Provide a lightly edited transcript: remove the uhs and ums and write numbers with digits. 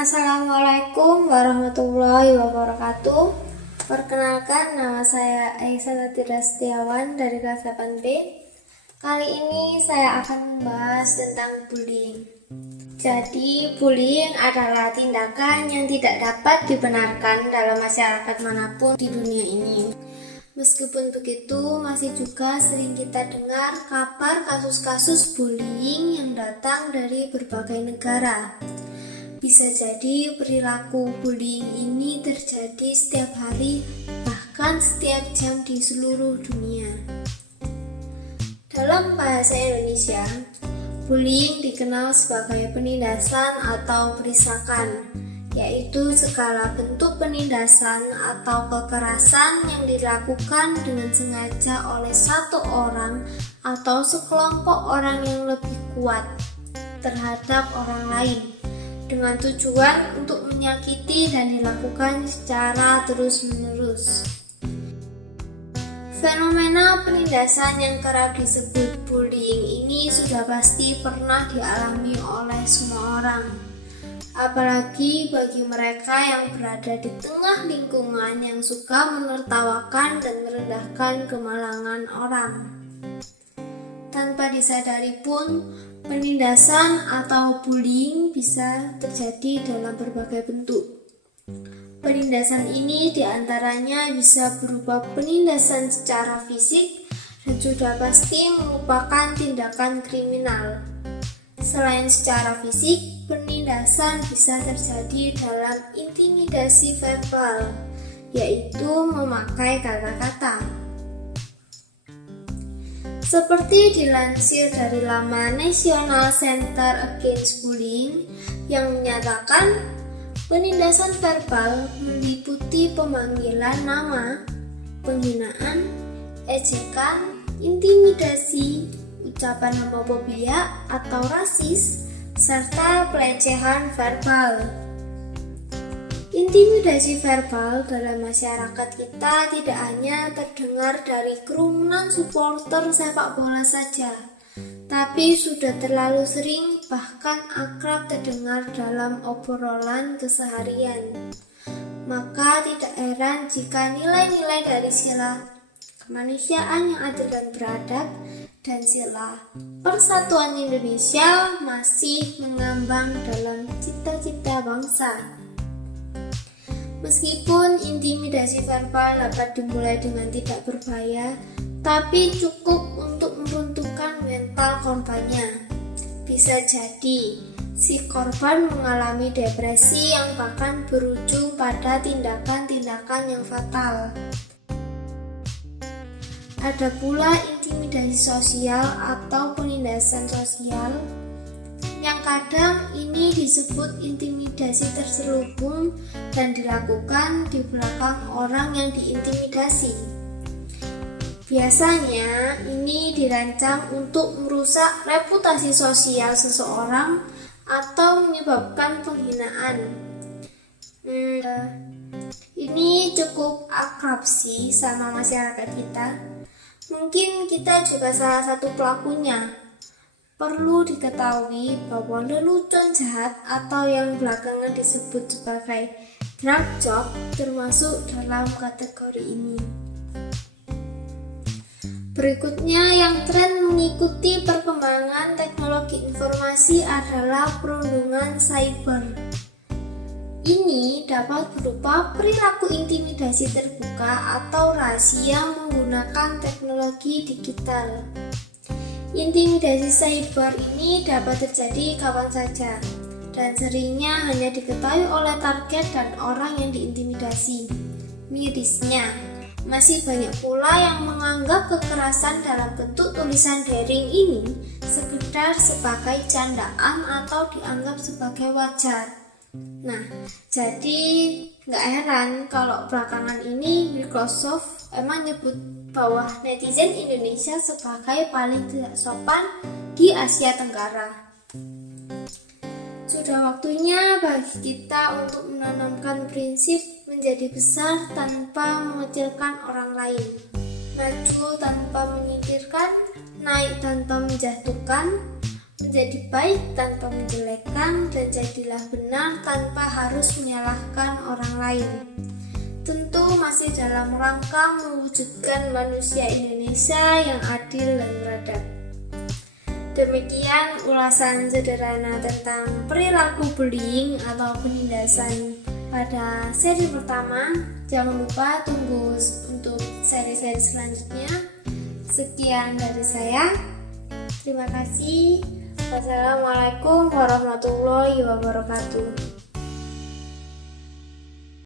Assalamualaikum warahmatullahi wabarakatuh. Perkenalkan, nama saya Aisyah Natira Setiawan dari kelas 8B. Kali ini saya akan membahas tentang bullying. Jadi, bullying adalah tindakan yang tidak dapat dibenarkan dalam masyarakat manapun di dunia ini. Meskipun begitu, masih juga sering kita dengar kabar kasus-kasus bullying yang datang dari berbagai negara. Bisa jadi perilaku bullying ini terjadi setiap hari, bahkan setiap jam di seluruh dunia. Dalam bahasa Indonesia, bullying dikenal sebagai penindasan atau perisakan, yaitu segala bentuk penindasan atau kekerasan yang dilakukan dengan sengaja oleh satu orang atau sekelompok orang yang lebih kuat terhadap orang lain, dengan tujuan untuk menyakiti dan dilakukan secara terus-menerus. Fenomena penindasan yang kerap disebut bullying ini sudah pasti pernah dialami oleh semua orang, apalagi bagi mereka yang berada di tengah lingkungan yang suka menertawakan dan merendahkan kemalangan orang. Tanpa disadari pun, penindasan atau bullying bisa terjadi dalam berbagai bentuk. Penindasan ini diantaranya bisa berupa penindasan secara fisik dan sudah pasti merupakan tindakan kriminal. Selain secara fisik, penindasan bisa terjadi dalam intimidasi verbal, yaitu memakai kata-kata. Seperti dilansir dari laman National Center Against Bullying yang menyatakan penindasan verbal meliputi pemanggilan nama, penghinaan, ejekan, intimidasi, ucapan homofobia atau rasis, serta pelecehan verbal. Intimidasi verbal dalam masyarakat kita tidak hanya terdengar dari kerumunan supporter sepak bola saja, tapi sudah terlalu sering bahkan akrab terdengar dalam obrolan keseharian. Maka tidak heran jika nilai-nilai dari sila kemanusiaan yang adil dan beradab dan sila persatuan Indonesia masih mengambang dalam cita-cita bangsa. Meskipun intimidasi verbal dapat dimulai dengan tidak berbahaya, tapi cukup untuk meruntuhkan mental korbannya. Bisa jadi si korban mengalami depresi yang bahkan berujung pada tindakan-tindakan yang fatal. Ada pula intimidasi sosial atau penindasan sosial, yang kadang ini disebut intimidasi terselubung dan dilakukan di belakang orang yang diintimidasi. Biasanya ini dirancang untuk merusak reputasi sosial seseorang atau menyebabkan penghinaan. Ini cukup akrab sih sama masyarakat kita. Mungkin kita juga salah satu pelakunya. Perlu diketahui bahwa lelucon jahat atau yang belakangan disebut sebagai dark joke termasuk dalam kategori ini. Berikutnya yang tren mengikuti perkembangan teknologi informasi adalah perundungan cyber. Ini dapat berupa perilaku intimidasi terbuka atau rahasia menggunakan teknologi digital. Intimidasi cyber ini dapat terjadi kapan saja dan seringnya hanya diketahui oleh target dan orang yang diintimidasi. Mirisnya, masih banyak pula yang menganggap kekerasan dalam bentuk tulisan daring ini sekedar sebagai candaan atau dianggap sebagai wajar. Nah, jadi nggak heran kalau belakangan ini Microsoft emang nyebut bahwa netizen Indonesia sebagai paling tidak sopan di Asia Tenggara. Sudah waktunya bagi kita untuk menanamkan prinsip menjadi besar tanpa mengecilkan orang lain, maju tanpa menyingkirkan, naik tanpa menjatuhkan, menjadi baik tanpa menjelekkan, dan jadilah benar tanpa harus menyalahkan orang lain. Tentu masih dalam rangka mewujudkan manusia Indonesia yang adil dan beradab. Demikian ulasan sederhana tentang perilaku bullying atau penindasan pada seri pertama. Jangan lupa tunggu untuk seri-seri selanjutnya. Sekian dari saya. Terima kasih. Wassalamualaikum warahmatullahi wabarakatuh.